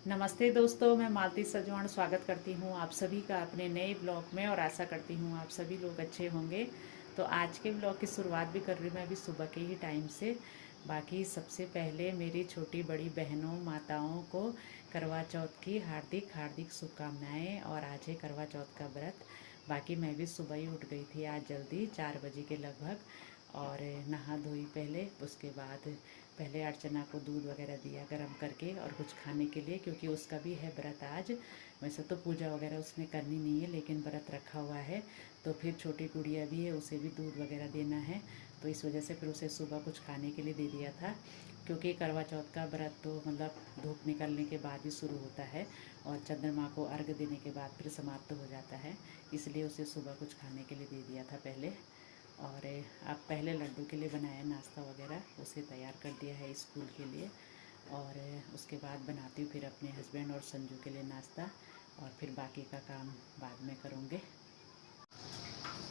नमस्ते दोस्तों, मैं मालती सजवाण स्वागत करती हूँ आप सभी का अपने नए ब्लॉग में और आशा करती हूँ आप सभी लोग अच्छे होंगे। तो आज के ब्लॉग की शुरुआत भी कर रही हूँ मैं अभी सुबह के ही टाइम से। बाकी सबसे पहले मेरी छोटी बड़ी बहनों माताओं को करवा चौथ की हार्दिक हार्दिक शुभकामनाएँ। और आज है करवा चौथ का व्रत। बाकी मैं भी सुबह ही उठ गई थी आज जल्दी 4 बजे के लगभग, और नहा धोई पहले। उसके बाद पहले अर्चना को दूध वगैरह दिया गर्म करके और कुछ खाने के लिए, क्योंकि उसका भी है व्रत आज। वैसे तो पूजा वगैरह उसने करनी नहीं है, लेकिन व्रत रखा हुआ है। तो फिर छोटी गुड़िया भी है, उसे भी दूध वगैरह देना है। तो इस वजह से फिर उसे सुबह कुछ खाने के लिए दे दिया था, क्योंकि करवा चौथ का व्रत तो मतलब धूप निकलने के बाद ही शुरू होता है और चंद्रमा को अर्घ देने के बाद फिर समाप्त हो जाता है। इसलिए उसे सुबह कुछ खाने के लिए दे दिया था पहले। और अब पहले लड्डू के लिए बनाया नाश्ता वगैरह, उसे तैयार कर दिया है स्कूल के लिए। और उसके बाद बनाती हूँ फिर अपने हस्बैंड और संजू के लिए नाश्ता, और फिर बाकी का काम बाद में करूँगे।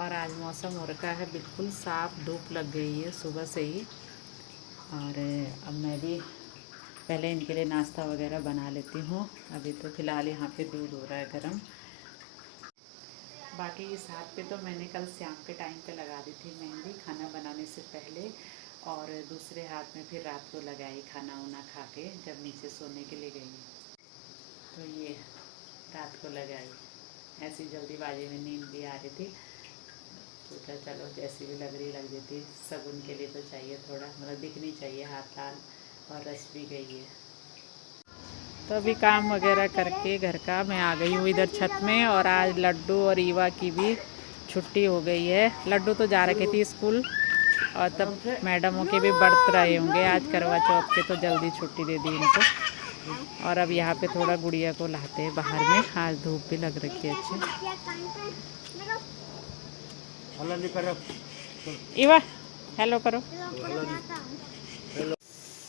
और आज मौसम हो रखा है बिल्कुल साफ़, धूप लग गई है सुबह से ही। और अब मैं भी पहले इनके लिए नाश्ता वगैरह बना लेती हूँ। अभी तो फ़िलहाल यहाँ पे दूध हो रहा है गर्म। बाकी इस हाथ पे तो मैंने कल शाम के टाइम पे लगा दी थी मेहंदी खाना बनाने से पहले, और दूसरे हाथ में फिर रात को लगाई खाना वाना खा के जब नीचे सोने के लिए गई। तो ये रात को लगाई, ऐसी जल्दीबाजी में नींद भी आ रही थी। सोचा चलो जैसी भी लग रही लग देती, शगुन के लिए तो चाहिए थोड़ा, मतलब दिखनी चाहिए हाथ लाल, और रस भी गई है। तो अभी काम वगैरह करके घर का मैं आ गई हूँ इधर छत में। और आज लड्डू और ईवा की भी छुट्टी हो गई है। लड्डू तो जा रखे थी स्कूल, और तब मैडमों के भी बर्थ रहे होंगे आज करवा चौथ के, तो जल्दी छुट्टी दे दी इनको। और अब यहाँ पे थोड़ा गुड़िया को लाते हैं बाहर में, आज धूप भी लग रखी है अच्छी। ईवा हेलो करो।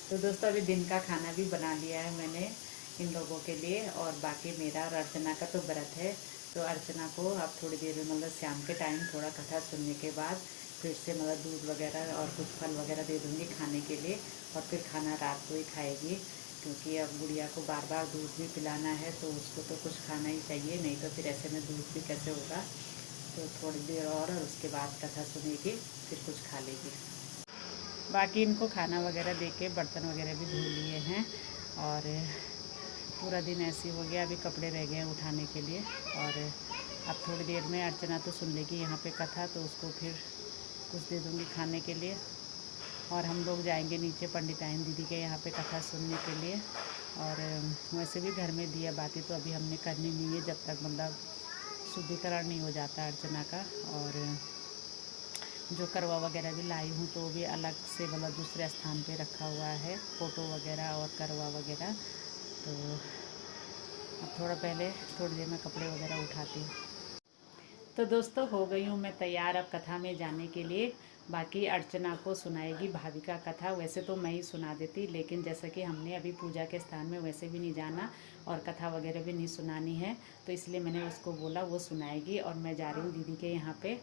तो दोस्तों अभी दिन का खाना भी बना लिया है मैंने इन लोगों के लिए, और बाकी मेरा और अर्चना का तो व्रत है। तो अर्चना को अब थोड़ी देर में मतलब शाम के टाइम थोड़ा कथा सुनने के बाद फिर से मतलब दूध वगैरह और कुछ फल वगैरह दे दूँगी खाने के लिए। और फिर खाना रात को ही खाएगी, क्योंकि अब गुड़िया को बार बार दूध भी पिलाना है, तो उसको तो कुछ खाना ही चाहिए, नहीं तो फिर ऐसे में दूध भी कैसे होगा। तो थोड़ी देर और उसके बाद कथा सुनेगी, फिर कुछ खा लेगी। बाकी इनको खाना वगैरह दे के बर्तन वगैरह भी धो लिए हैं, और पूरा दिन ऐसे ही हो गया। अभी कपड़े रह गए हैं उठाने के लिए। और अब थोड़ी देर में अर्चना तो सुन लेगी यहाँ पे कथा, तो उसको फिर कुछ दे दूँगी खाने के लिए। और हम लोग जाएंगे नीचे पंडिताइन दीदी के यहाँ पे कथा सुनने के लिए। और वैसे भी घर में दिया बाती तो अभी हमने करनी नहीं है, जब तक मतलब शुद्धिकरण नहीं हो जाता अर्चना का। और जो करवा वगैरह भी लाई हूँ तो भी अलग से मतलब दूसरे स्थान पे रखा हुआ है, फ़ोटो वगैरह और करवा वगैरह। तो अब थोड़ा पहले थोड़ी देर में कपड़े वगैरह उठाती हूँ। तो दोस्तों हो गई हूँ मैं तैयार अब कथा में जाने के लिए। बाकी अर्चना को सुनाएगी भाविका कथा। वैसे तो मैं ही सुना देती, लेकिन जैसा कि हमने अभी पूजा के स्थान में वैसे भी नहीं जाना और कथा वगैरह भी नहीं सुनानी है, तो इसलिए मैंने उसको बोला वो सुनाएगी, और मैं जा रही हूँ दीदी के यहाँ पे।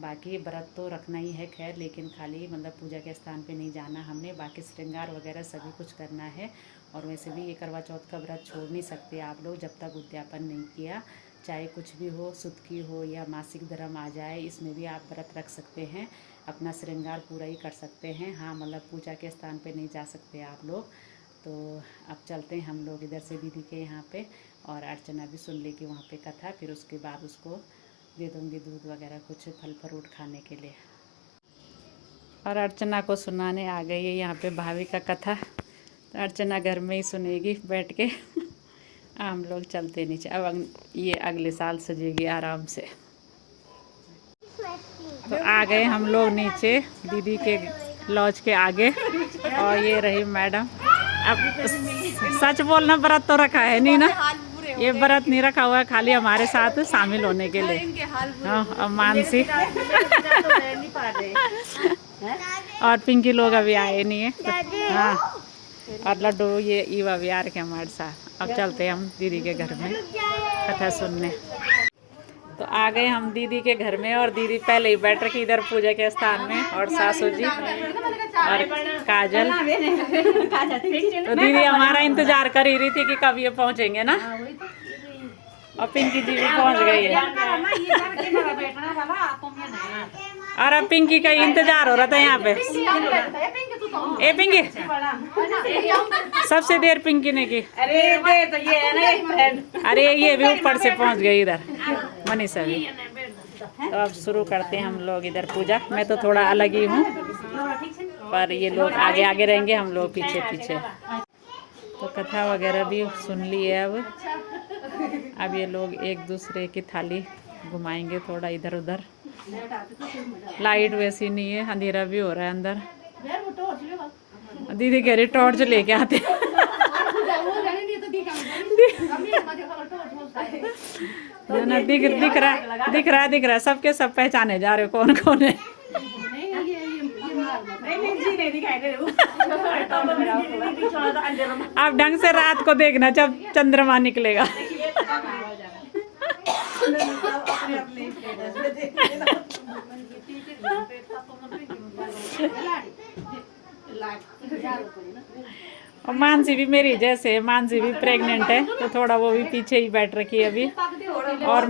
बाकी व्रत तो रखना ही है खैर, लेकिन खाली मतलब पूजा के स्थान पे नहीं जाना हमने, बाकी श्रृंगार वगैरह सभी कुछ करना है। और वैसे भी ये करवा चौथ का व्रत छोड़ नहीं सकते आप लोग जब तक उद्यापन नहीं किया। चाहे कुछ भी हो, सुतकी हो या मासिक धर्म आ जाए, इसमें भी आप व्रत रख सकते हैं, अपना श्रृंगार पूरा ही कर सकते हैं। हाँ मतलब पूजा के स्थान पे नहीं जा सकते आप लोग। तो अब चलते हैं हम लोग इधर से दीदी के यहाँ पे, और अर्चना भी सुन लेगी वहाँ पे कथा, फिर उसके बाद उसको दे दूँगी दूध वगैरह कुछ फल फ्रूट खाने के लिए। और अर्चना को सुनाने आ गई है यहाँ पे भाभी का कथा, तो अर्चना घर में ही सुनेगी बैठ के। हम लोग चलते नीचे, अब ये अगले साल सजेगी आराम से। तो आ गए हम लोग नीचे दीदी के लॉज के आगे, और ये रही मैडम। अब सच बोलना, व्रत तो रखा है नहीं ना, ये व्रत नहीं रखा हुआ है, खाली हमारे साथ शामिल होने के लिए। हाँ अब मानसी और पिंकी लोग अभी आए नहीं है तो, हाँ और लड्डू ये ईवा भी आ रखे हमारे साथ। अब चलते हैं हम दीदी के घर में कथा सुनने। तो आ गए हम दीदी के घर में और दीदी पहले ही बैठ रखी इधर पूजा के स्थान में और सासू जी और काजल। तो दीदी हमारा इंतजार कर ही रही थी कि कब ये पहुंचेंगे ना। और पिंकी जी भी पहुंच गई है और अब पिंकी का इंतजार हो रहा था यहाँ पे। ए पिंकी सबसे देर पिंकी ने की। अरे ये भी ऊपर से पहुंच गई इधर मनीषा भी। तो अब शुरू करते हैं हम लोग इधर पूजा। मैं तो थोड़ा अलग ही हूँ पर ये लोग आगे आगे रहेंगे, हम लोग पीछे पीछे। तो कथा वगैरह भी सुन ली है। अब ये लोग एक दूसरे की थाली घुमाएंगे थोड़ा इधर उधर। लाइट वैसी नहीं है, अंधेरा भी हो रहा है अंदर। दीदी कह रही टॉर्च लेके आते। ना दिख रहा सबके सब पहचाने जा रहे हो कौन कौन है। आप ढंग से रात को देखना जब चंद्रमा निकलेगा। और मानसी भी मेरी जैसे, मानसी भी प्रेग्नेंट है तो थोड़ा वो भी पीछे ही बैठ रखी है अभी। और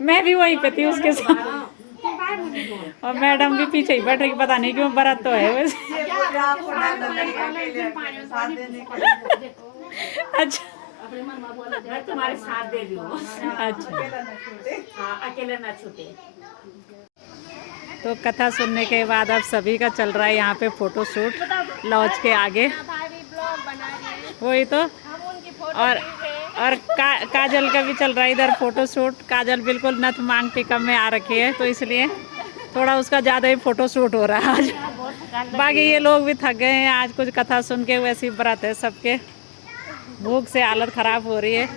मैं भी वहीं पे थी उसके साथ और मैडम भी पीछे ही बैठ रही, पता नहीं क्यों, बरात तो है वैसे। अच्छा मैं तुम्हारे साथ दे रही हूँ। अच्छा अकेले ना छूटे। तो कथा सुनने के बाद अब सभी का चल रहा है यहाँ पे फोटो शूट लॉज के आगे। वही तो। और काजल का भी चल रहा है इधर फोटो शूट। काजल बिल्कुल नथ मांग टिकम में आ रखी है तो इसलिए थोड़ा उसका ज़्यादा ही फोटो शूट हो रहा है आज। बाकी ये लोग भी थक गए हैं आज कुछ कथा सुन के। वैसी व्रत है सबके, भूख से हालत ख़राब हो रही है।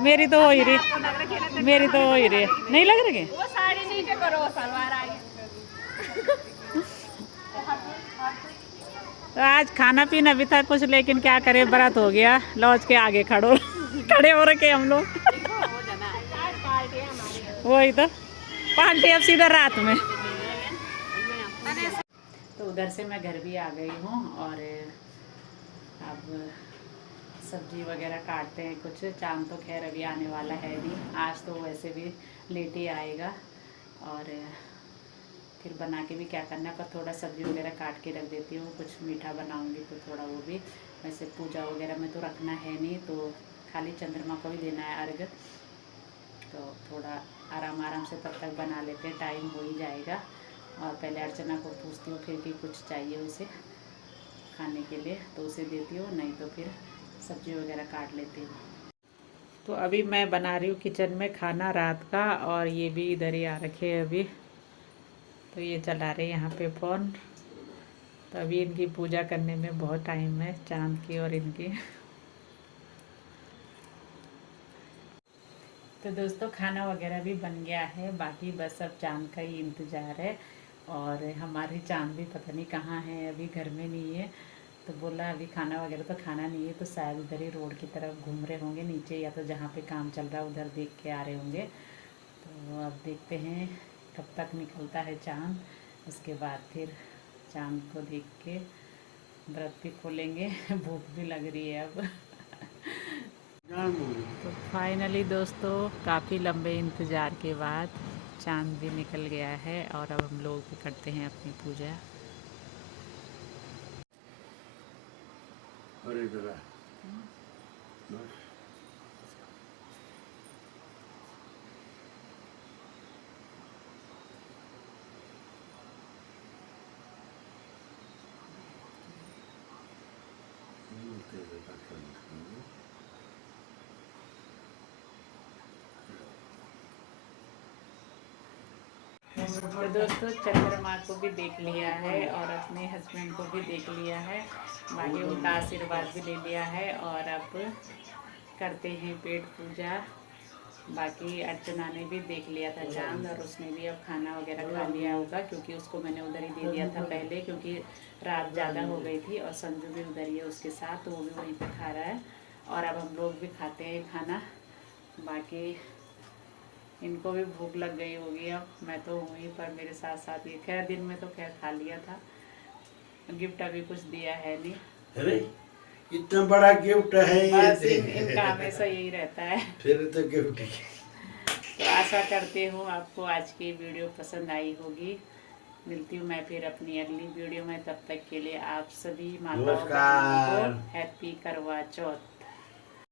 मेरी तो हो ही रही, मेरी तो हो ही रही है। नहीं लग रही वो साड़ी नीचे करो, सलवार आगे। तो आज खाना पीना भी था कुछ, लेकिन क्या करें व्रत हो गया। लॉज के आगे खड़े हो रखे हम लोग। वही तो पार्टी अब सीधा रात में। तो उधर से मैं घर भी आ गई हूँ और अब सब्जी वगैरह काटते हैं कुछ। चांद तो खैर अभी आने वाला है नहीं, आज तो वैसे भी लेट ही आएगा। और फिर बना के भी क्या करना है, पर थोड़ा सब्जी वगैरह काट के रख देती हूँ। कुछ मीठा बनाऊँगी तो थोड़ा वो भी। वैसे पूजा वगैरह में तो रखना है नहीं, तो खाली चंद्रमा को भी देना है अर्घ। तो थोड़ा आराम से तब तक बना लेते हैं, टाइम हो ही जाएगा। और पहले अर्चना को पूछती हूँ फिर कि कुछ चाहिए उसे खाने के लिए तो उसे देती हूँ, नहीं तो फिर सब्जी वगैरह काट लेती हूँ। तो अभी मैं बना रही हूँ किचन में खाना रात का, और ये भी इधर ही आ रखे हैं अभी। तो ये चला रहे यहाँ पे फ़ोन। तो अभी इनकी पूजा करने में बहुत टाइम है, चांद की और इनकी। तो दोस्तों खाना वगैरह भी बन गया है, बाकी बस अब चांद का ही इंतज़ार है। और हमारी चांद भी पता नहीं कहाँ है, अभी घर में नहीं है। तो बोला अभी खाना वगैरह तो खाना नहीं है, तो शायद उधर ही रोड की तरफ घूम रहे होंगे नीचे, या तो जहाँ पे काम चल रहा है उधर देख के आ रहे होंगे। तो अब देखते हैं कब तक निकलता है चांद, उसके बाद फिर चांद को देख के व्रत भी खोलेंगे। भूख भी लग रही है अब। तो फाइनली दोस्तों काफ़ी लंबे इंतज़ार के बाद चांद भी निकल गया है, और अब हम लोग भी करते हैं अपनी पूजा। तो दोस्तों चंद्रमा को भी देख लिया है और अपने हस्बैंड को भी देख लिया है, बाकी उनका आशीर्वाद भी ले लिया है। और अब करते हैं पेट पूजा। बाकी अर्चना ने भी देख लिया था चांद, और उसने भी अब खाना वगैरह खा लिया होगा, क्योंकि उसको मैंने उधर ही दे दिया था पहले, क्योंकि रात ज़्यादा हो गई थी। और संजू भी उधर ही है उसके साथ, तो वो भी वहीं पे खा रहा है। और अब हम लोग भी खाते हैं खाना। बाकी इनको भी भूख लग गई होगी, अब मैं तो हूँ ही, पर मेरे साथ साथ ये खैर दिन में तो खैर खा लिया था। गिफ्ट अभी कुछ दिया है नहीं। अरे इतना बड़ा गिफ्ट है बस ये। इनका हमेशा यही रहता है। फिर तो गिफ्ट। तो आशा करती हूँ आपको आज की वीडियो पसंद आई होगी। मिलती हूँ मैं फिर अपनी अगली वीडियो में, तब तक के लिए आप सभी माताओं बहनों को नमस्कार। हैप्पी करवा चौथ।